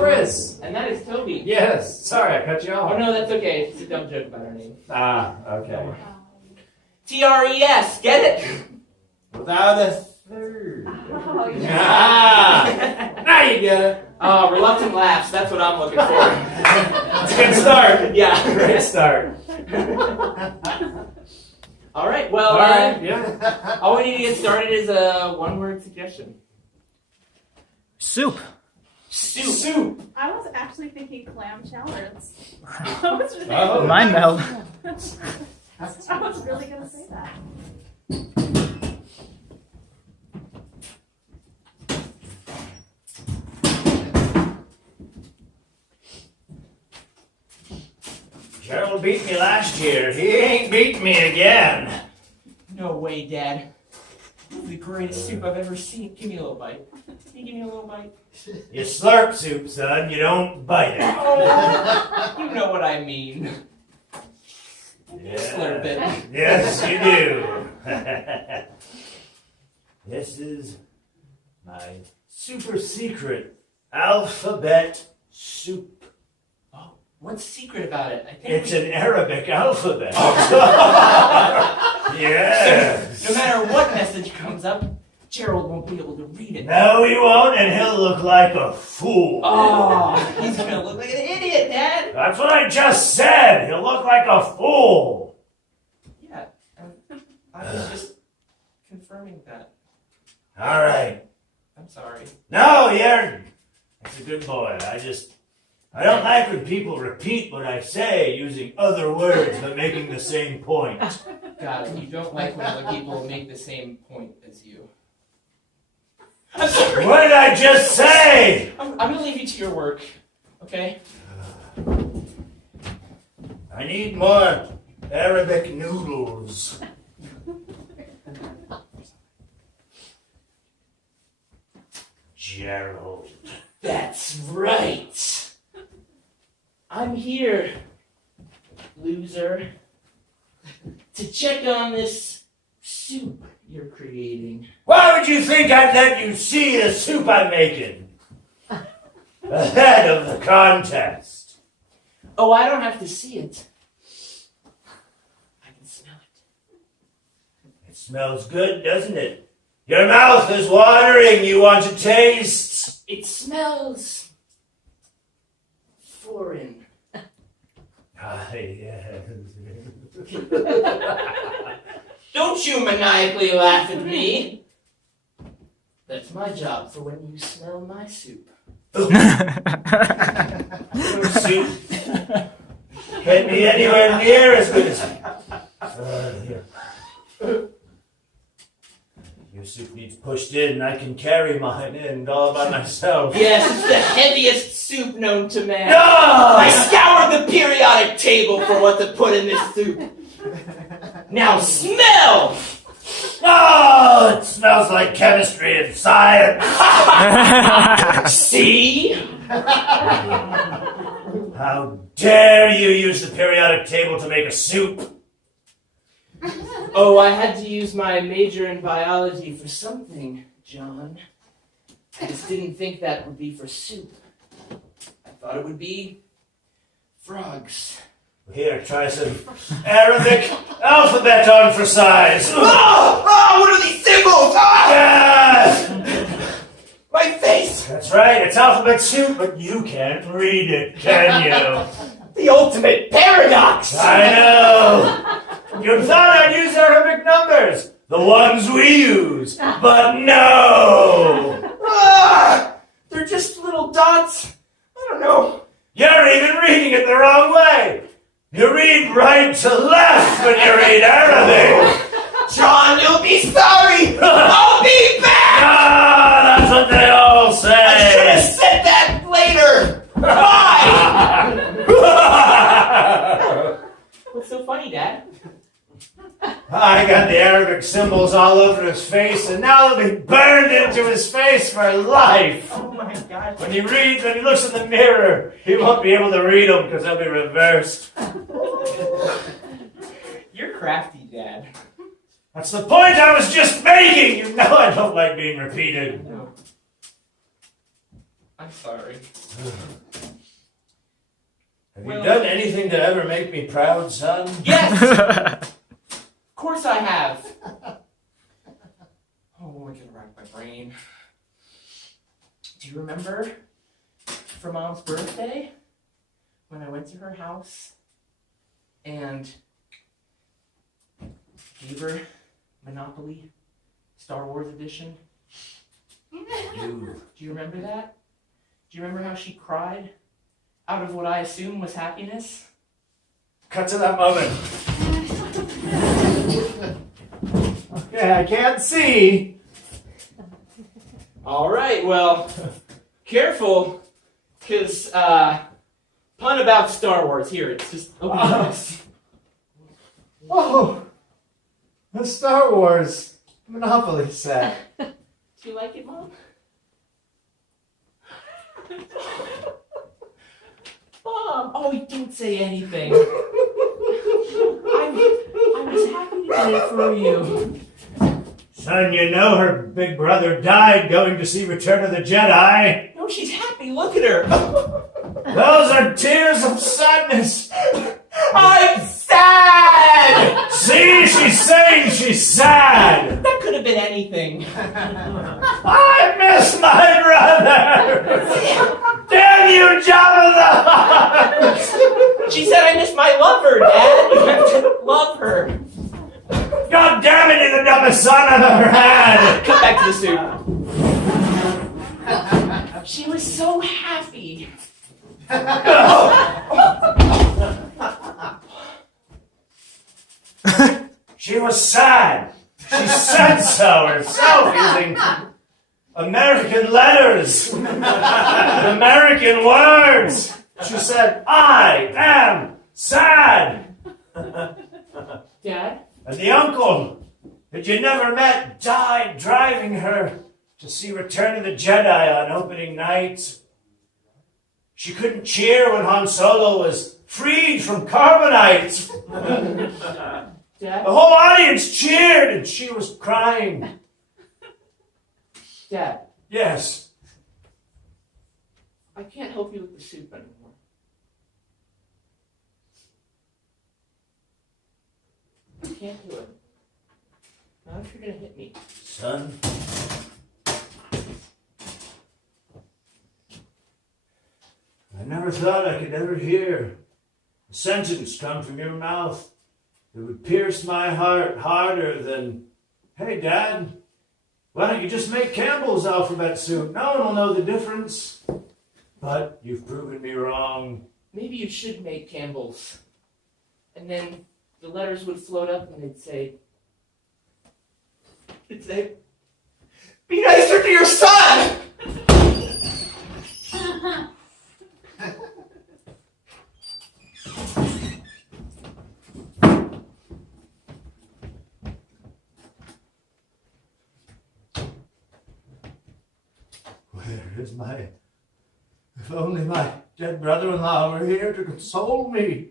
Chris. And that is Toby. Yes. Sorry, I cut you off. Oh, no, that's okay. It's a dumb joke about our name. Ah, okay. T-R-E-S. Get it? Without a third. Oh, yeah. Ah! Now you get it. Oh, reluctant laughs. That's what I'm looking for. It's a good start. Yeah. Great start. All right. Well, All right. Yeah. all we need to get started is a one-word suggestion. Soup. Soup. I was actually thinking clam chowders. Oh. Mine though. I was really going to say that. Gerald beat me last year. He ain't beat me again. No way, Dad. This is the greatest soup I've ever seen. Give me a little bite. Can you give me a little bite? You slurp soup, son. You don't bite it. Oh, you know what I mean. Yeah. Slurp it. Yes, you do. This is my super secret alphabet soup. Oh, what's secret about it? I think It's an Arabic alphabet. Yes. no matter what message comes up, Gerald won't be able to read it. No, he won't, and he'll look like a fool. Oh, he's gonna look like an idiot, Dad. That's what I just said. He'll look like a fool. Yeah, I was just confirming that. All right. I'm sorry. No, that's a good boy. I don't like when people repeat what I say using other words but making the same point. Got it. You don't like when other people make the same point as you. I'm sorry. What did I just say? I'm gonna leave you to your work. Okay? I need more Arabic noodles. Gerald. That's right. I'm here, loser, to check on this soup you're creating. Why would you think I'd let you see the soup I'm making? Ahead of the contest. Oh, I don't have to see it. I can smell it. It smells good, doesn't it? Your mouth is watering. You want to taste? It smells foreign. Ah, yes. Don't you maniacally laugh at me. That's my job for when you smell my soup. Your soup can't be anywhere near as good as here. Your soup needs pushed in. I can carry mine in all by myself. Yes, it's the heaviest soup known to man. No! I scoured the periodic table for what to put in this soup. Now smell! Oh, it smells like chemistry and science. See? How dare you use the periodic table to make a soup? Oh, I had to use my major in biology for something, John. I just didn't think that would be for soup. I thought it would be frogs. Here, try some Arabic alphabet for size. Oh, what are these symbols? Yes! My face! That's right, it's alphabet soup, but you can't read it, can you? The ultimate paradox! I know! You thought I'd use Arabic numbers, the ones we use, but no! They're just little dots. I don't know. You're even reading it the wrong way! You read right to left when you read Arabic! John, you'll be sorry! I'll be back! Ah, that's what they all say! I should have said that later! Why? What's so funny, Dad? I got the Arabic symbols all over his face, and now they'll be burned into his face for life. Oh my God. When he looks in the mirror, he won't be able to read them because they'll be reversed. You're crafty, Dad. That's the point I was just making! You know I don't like being repeated. No. I'm sorry. Have you done anything to ever make me proud, son? Yes! Of course I have. Oh, I can rack my brain. Do you remember for Mom's birthday when I went to her house and gave her Monopoly Star Wars Edition? Do you remember that? Do you remember how she cried out of what I assume was happiness? Cut to that moment. Okay, I can't see. All right, well, careful, because pun about Star Wars. Here, it's just open your eyes. Oh, the Star Wars Monopoly set. Do you like it, Mom? Mom! Oh, you didn't say anything. I was happy to get it for you. Son, you know her big brother died going to see Return of the Jedi. No, she's happy. Look at her. Those are tears of sadness. I'm sad! See, she's saying she's sad. That could have been anything. I miss my brother. Damn you, Jabba the Hutt. She said I miss my lover, Dad. You have to love her. God damn it, you're the dumbest son I've ever had. Come back to the soup. She was so happy. She was sad. She said so herself using American letters, American words. She said, I am sad. Dad? And the uncle that you never met died driving her to see Return of the Jedi on opening night. She couldn't cheer when Han Solo was freed from carbonite. Dad? The whole audience cheered and she was crying. Dad, Yes. I can't help you with the soup anymore. I can't do it. Not if you're gonna hit me. Son. I never thought I could ever hear a sentence come from your mouth that would pierce my heart harder than, hey, Dad, why don't you just make Campbell's alphabet soup? No one will know the difference. But you've proven me wrong. Maybe you should make Campbell's. And then the letters would float up and they'd say, be nicer to your son! Where is my... If only my dead brother-in-law were here to console me.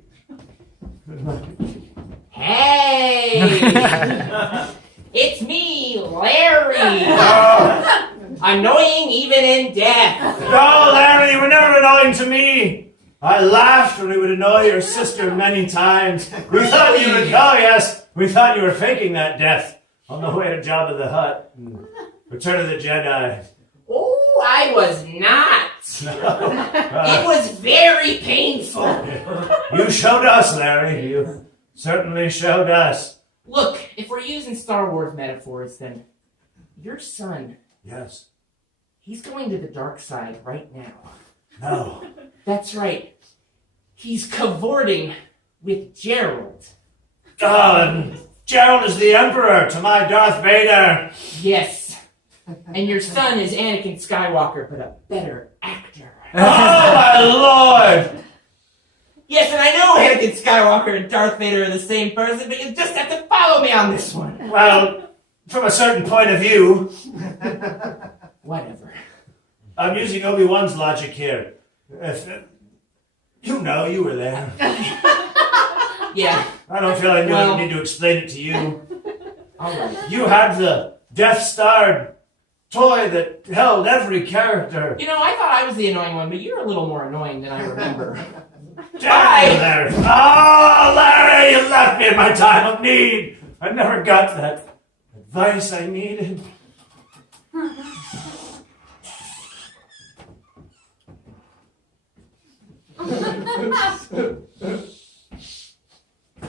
Hey! It's me, Larry! Annoying even in death. No, Larry, you were never annoying to me. I laughed when we would annoy your sister many times. We thought you would... Oh, yes. We thought you were faking that death on the way to Jabba the Hutt and Return of the Jedi. Oh, I was not. It was very painful. You showed us, Larry. You certainly showed us. Look, if we're using Star Wars metaphors, then your son, Yes. he's going to the dark side right now. No. That's right. He's cavorting with Gerald. Gerald is the Emperor to my Darth Vader. Yes. And your son is Anakin Skywalker, but a better actor. Oh, my Lord. Yes, and I know Anakin Skywalker and Darth Vader are the same person, but you just have to follow me on this one. Well, from a certain point of view, Whatever. I'm using Obi-Wan's logic here. You know, you were there. Yeah. I don't feel I need to explain it to you. All right. You had the Death Star toy that held every character. You know, I thought I was the annoying one, but you're a little more annoying than I remember. Damn you, Larry. Oh, Larry, you left me in my time of need. I never got that advice I needed.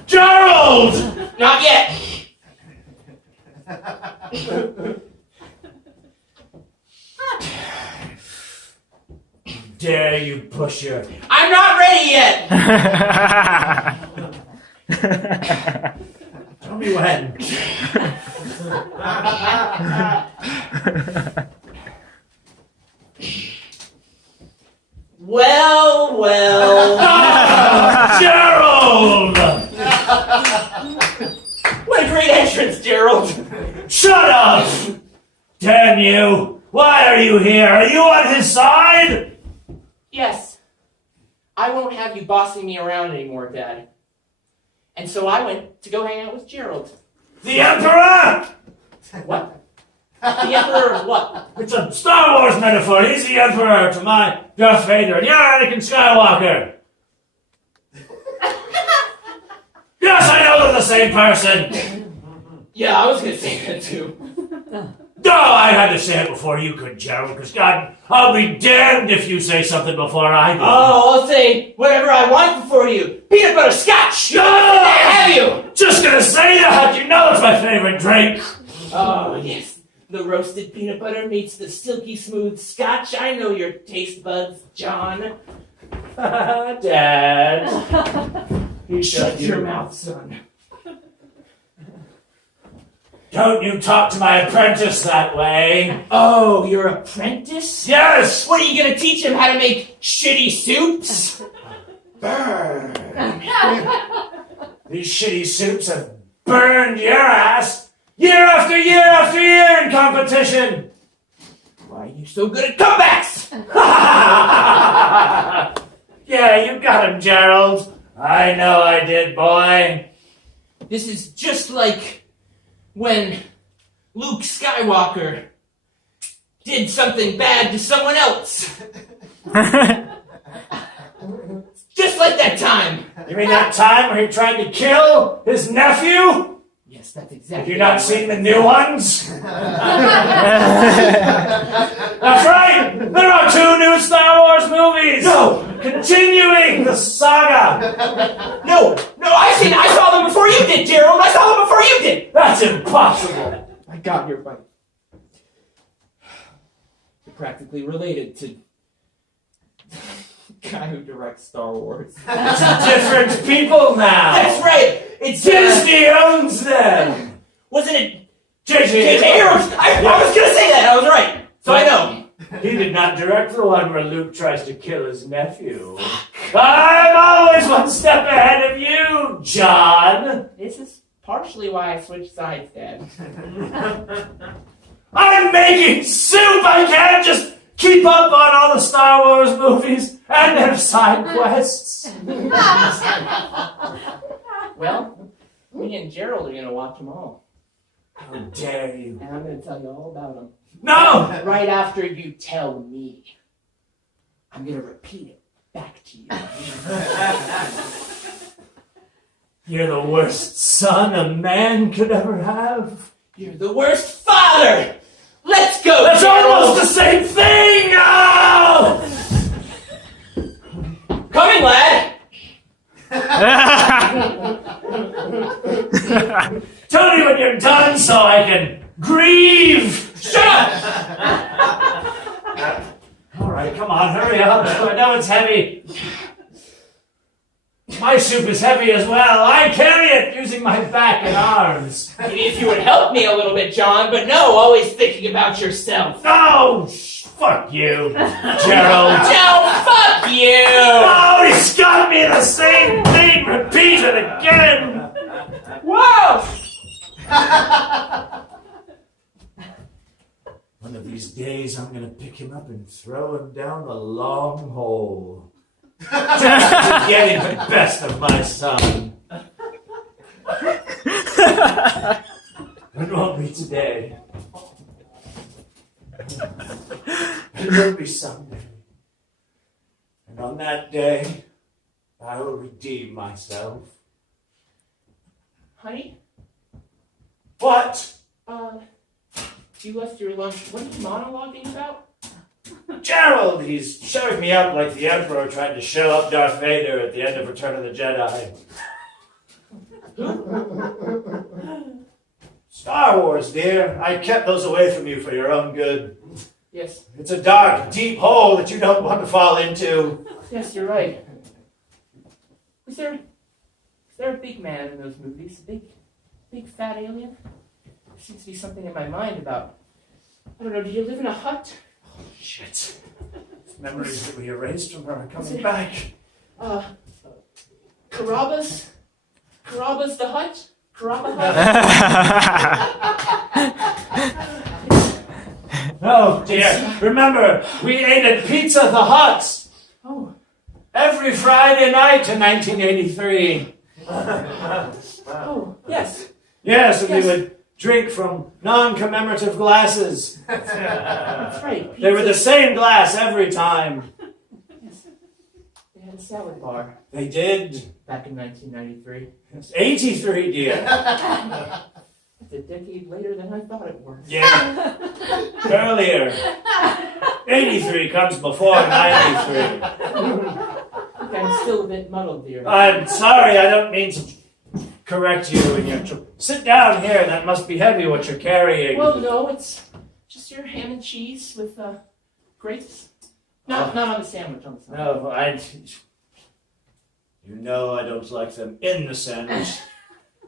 Gerald! Not yet! Dare you push your... I'm not ready yet! Tell me when. Well. Gerald! What a great entrance, Gerald! Shut up! Damn you! Why are you here? Are you on his side? Yes. I won't have you bossing me around anymore, Dad. And so I went to go hang out with Gerald. The Emperor? What? The Emperor of what? It's a Star Wars metaphor. He's the Emperor to my Darth Vader, and you're Anakin Skywalker. Yes, I know they're the same person. Yeah, I was gonna say that too. No, I had to say it before you could, Gerald, because God, I'll be damned if you say something before I do. Oh, I'll say whatever I want before you. Peanut butter scotch! No! Have you? Just gonna say that. You know it's my favorite drink. Oh, yes. The roasted peanut butter meets the silky smooth scotch. I know your taste buds, John. Dad. You Shut your mouth, son. Don't you talk to my apprentice that way. Oh, your apprentice? Yes! What, are you gonna teach him how to make shitty soups? Burn. These shitty soups have burned your ass year after year after year in competition. Why are you so good at comebacks? Yeah, you got him, Gerald. I know I did, boy. This is just like when Luke Skywalker did something bad to someone else. Just like that time. You mean that time where he tried to kill his nephew? Yes, that's exactly. Have you not seen the new ones? That's right! There are 2 new Star Wars movies! No! Continuing the saga! No, I saw them before you did, Gerald! I saw them before you did! That's impossible! My God, you're right. You're practically related to the guy who directs Star Wars. It's different people now! That's right! It's Disney owns them! Wasn't it J.J. Abrams? I was gonna say that, I was right. So I know. He did not direct the one where Luke tries to kill his nephew. I'm always one step ahead of you, John! This is partially why I switched sides, Dad. I'm making soup! I can't just keep up on all the Star Wars movies and their side quests. Well, me and Gerald are gonna watch them all. How dare you? And I'm gonna tell you all about them. No! Right after you tell me. I'm gonna repeat it back to you. You're the worst son a man could ever have. You're the worst father! Let's go, That's Gerald! almost the same thing! Oh! Coming, lad! Tell me when you're done so I can grieve! Shut up! Alright, come on, hurry up. I know it's heavy. My soup is heavy as well. I carry it using my back and arms. Maybe if you would help me a little bit, John, but no, always thinking about yourself. No! Fuck you, Gerald. No, fuck you! Oh, he's got me the same thing repeated again! Whoa! One of these days, I'm gonna pick him up and throw him down the long hole. Just to get him the best of my son. It won't be today. It will be someday. And on that day, I will redeem myself. Honey, What? you left your lunch. What are you monologuing about? Gerald, he's showing me up like the Emperor tried to show up Darth Vader at the end of Return of the Jedi. Star Wars, dear. I kept those away from you for your own good. Yes. It's a dark, deep hole that you don't want to fall into. Yes, you're right. Was there a big man in those movies? A big fat alien? There seems to be something in my mind about, I don't know, did you live in a hut? Oh, shit. Memories that we erased from her are coming back. Carrabba's the hut? Carrabba hut? Oh, dear. Remember, we ate at Pizza the Hut Oh. every Friday night in 1983. Oh, yes. Yes, and Yes. we would drink from non-commemorative glasses. That's right. They were the Pizza. same glass every time. Yes. They had a salad bar They did. back in 1993. It's 83, dear. It's a decade later than I thought it was. Yeah. Earlier. 83 comes before 93. I'm still a bit muddled, dear. I'm sorry, I don't mean to correct you in your... Sit down here, that must be heavy what you're carrying. Well, no, it's just your ham and cheese with grapes. Not on the sandwich, on the side. No, You know I don't like them in the sandwich.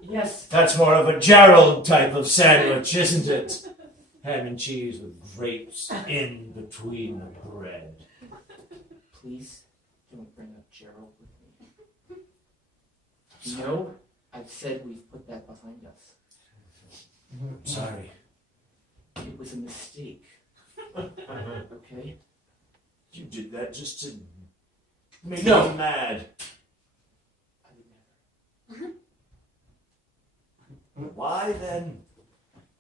Yes. That's more of a Gerald type of sandwich, isn't it? Ham and cheese with grapes in between the bread. Please don't bring up Gerald with me. No, I've said we've put that behind us. Sorry. It was a mistake. Okay? You did that just to make No. me mad. I would never. Why then?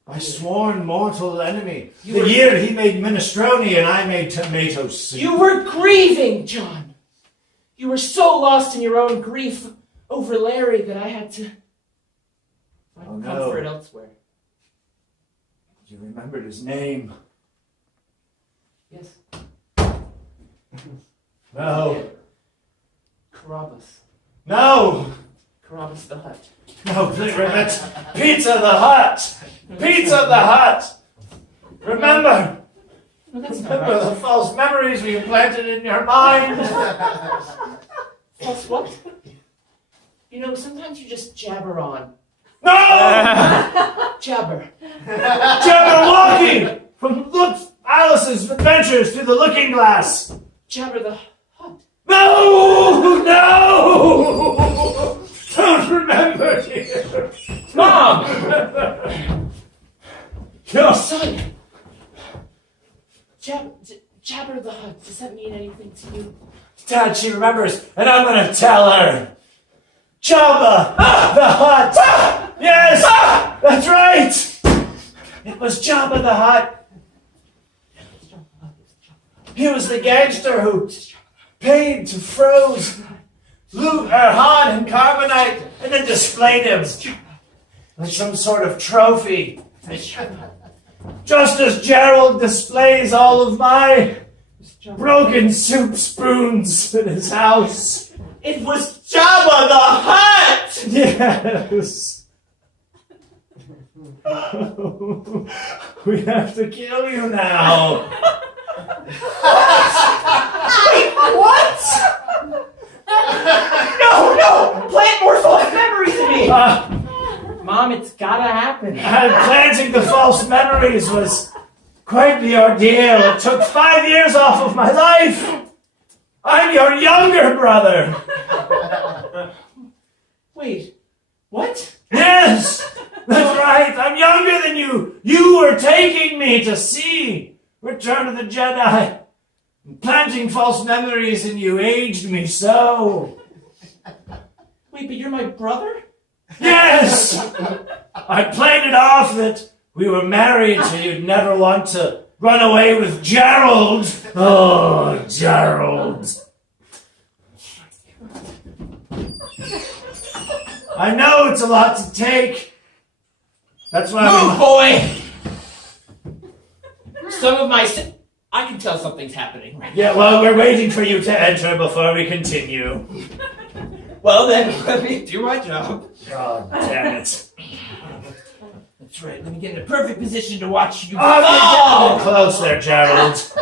My sworn mortal enemy. You The were- year he made minestrone and I made tomato soup. You were grieving, John! You were so lost in your own grief over Larry that I had to find Oh, no. comfort elsewhere. You remembered his name. Yes. No. Carrabba's. No. Carrabba's the hut. No, that's Pizza the Hut. Pizza the Hut. Remember. No, that's not Remember right. the false memories we implanted in your mind. False what? You know, sometimes you just jabber on. No. Jabber. Jabberwocky from Alice's Adventures Through the Looking Glass. Jabber the hut. No! No! Don't remember, dear. Mom! No. Son! Jabber the hut. Does that mean anything to you? Dad, she remembers, and I'm gonna tell her. Jabba the Hutt. Yes, that's right. It was Jabba the Hutt. He was the gangster who paid to froze Han in carbonite and then displayed him like some sort of trophy. Just as Gerald displays all of my broken soup spoons in his house. It was Jabba the Hutt! Yes. We have to kill you now. What? No! Plant more false memories in me! Mom, it's gotta happen. Planting the false memories was quite the ordeal. It took 5 years off of my life. I'm your younger brother. Wait, what? Yes, that's right. I'm younger than you. You were taking me to see Return of the Jedi. Planting false memories and you aged me so. Wait, but you're my brother? Yes! I played it off that we were married so you'd never want to run away with Gerald. Oh, Gerald. I know it's a lot to take. That's why Move, boy! Some of my... I can tell something's happening right Yeah, well, we're waiting for you to enter before we continue. Well then, let me do my job. God damn it. That's right, let me get in a perfect position to watch you Oh, fall! close there, Gerald.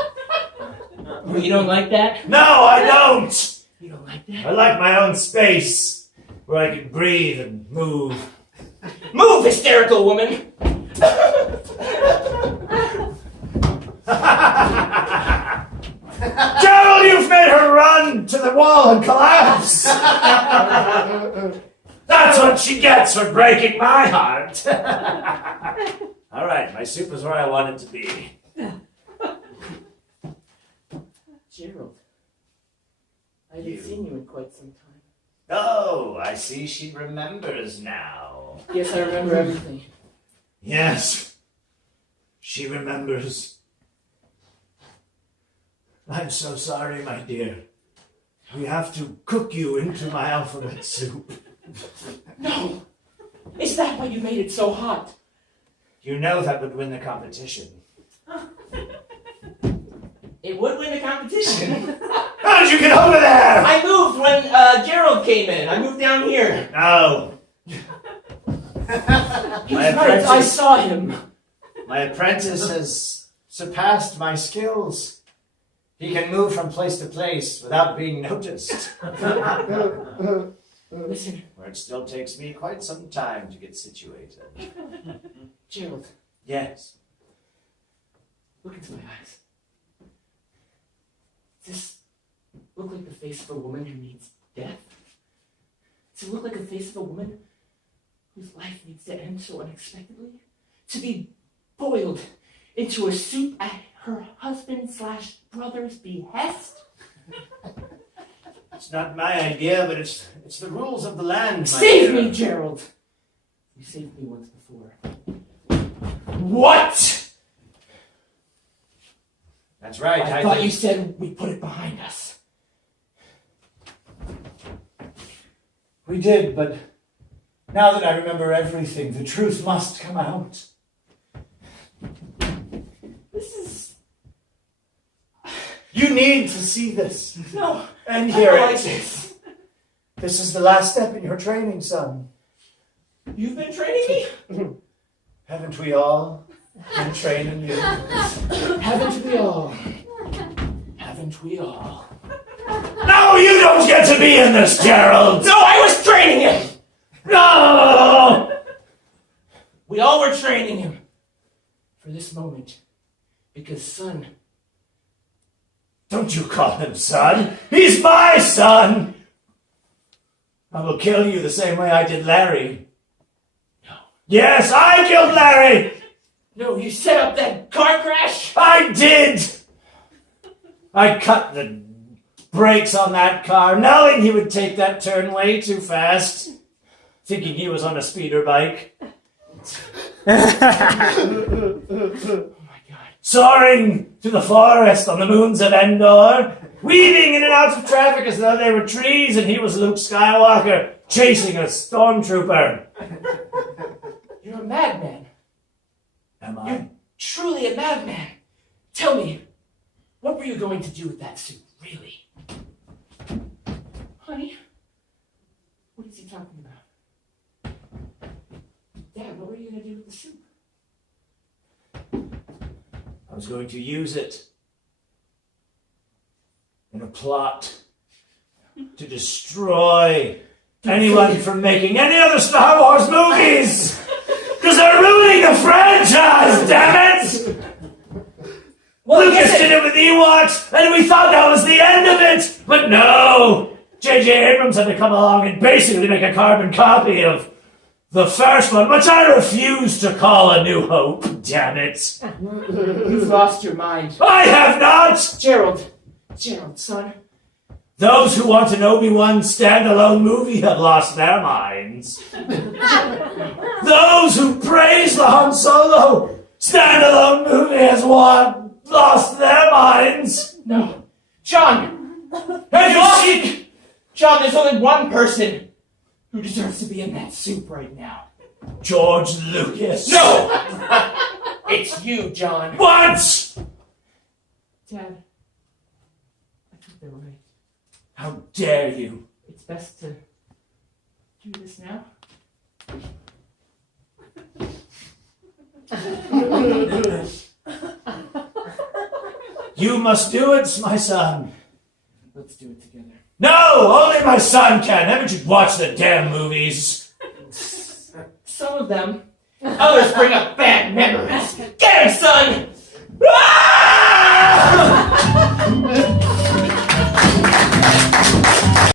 Oh, you don't like that? No, I don't. You don't like that? I like my own space where I can breathe and move. Move, hysterical woman! Gerald, you've made her run to the wall and collapse. That's what she gets for breaking my heart. All right, my soup is where I want it to be. Gerald, I haven't seen you in quite some time. Oh, I see she remembers now. Yes, I remember everything. Yes, she remembers. I'm so sorry, my dear. We have to cook you into my alphabet soup. No! Is that why you made it so hot? You know that would win the competition. It would win the competition. How did you get over there? I moved when Gerald came in. I moved down here. No. He's right, I saw him. My apprentice has surpassed my skills. He can move from place to place without being noticed. Listen, Where it still takes me quite some time to get situated. Gerald, Yes. look into my eyes. Does this look like the face of a woman who needs death? Does it look like the face of a woman whose life needs to end so unexpectedly? To be boiled into a soup at her husband/brother's behest? It's not my idea, but it's the rules of the land, my Save dear. me, Gerald! You saved me once before. What? That's right. I thought you said we put it behind us. We did, but now that I remember everything, the truth must come out. This is... You need to see this No. and I hear don't it. like this. This is the last step in your training, son. You've been training me? Haven't we all been training you? Haven't we all? Haven't we all? No, you don't get to be in this, Gerald! No, I was training him! No! We all were training him for this moment. Because, son... Don't you call him son. He's my son! I will kill you the same way I did Larry. No. Yes, I killed Larry! No, you set up that car crash? I did! I cut the brakes on that car, knowing he would take that turn way too fast, thinking he was on a speeder bike. Soaring to the forest on the moons of Endor, weaving in and out of traffic as though they were trees and he was Luke Skywalker chasing a stormtrooper. You're a madman. Am I? You're truly a madman. Tell me, what were you going to do with that suit, really? Honey, what is he talking about? Dad, what were you going to do with the suit? I was going to use it in a plot to destroy anyone from making any other Star Wars movies! Because they're ruining the franchise, damn it! Well, Lucas did it with Ewoks, and we thought that was the end of it! But no! J.J. Abrams had to come along and basically make a carbon copy of the first one, which I refuse to call A New Hope, damn it! You've lost your mind. I have not! Gerald, son. Those who want an Obi-Wan standalone movie have lost their minds. Those who praise the Han Solo standalone movie has won. lost their minds. No. John! And you seek John, there's only one person who deserves to be in that soup right now. George Lucas. No! It's you, John. What? Dad, I think they're right. How dare you? It's best to do this now. You must do it, my son. Let's do it together. No, only my son can. Haven't you watched the damn movies? Some of them. Others bring up bad memories. Get him, son! Ah!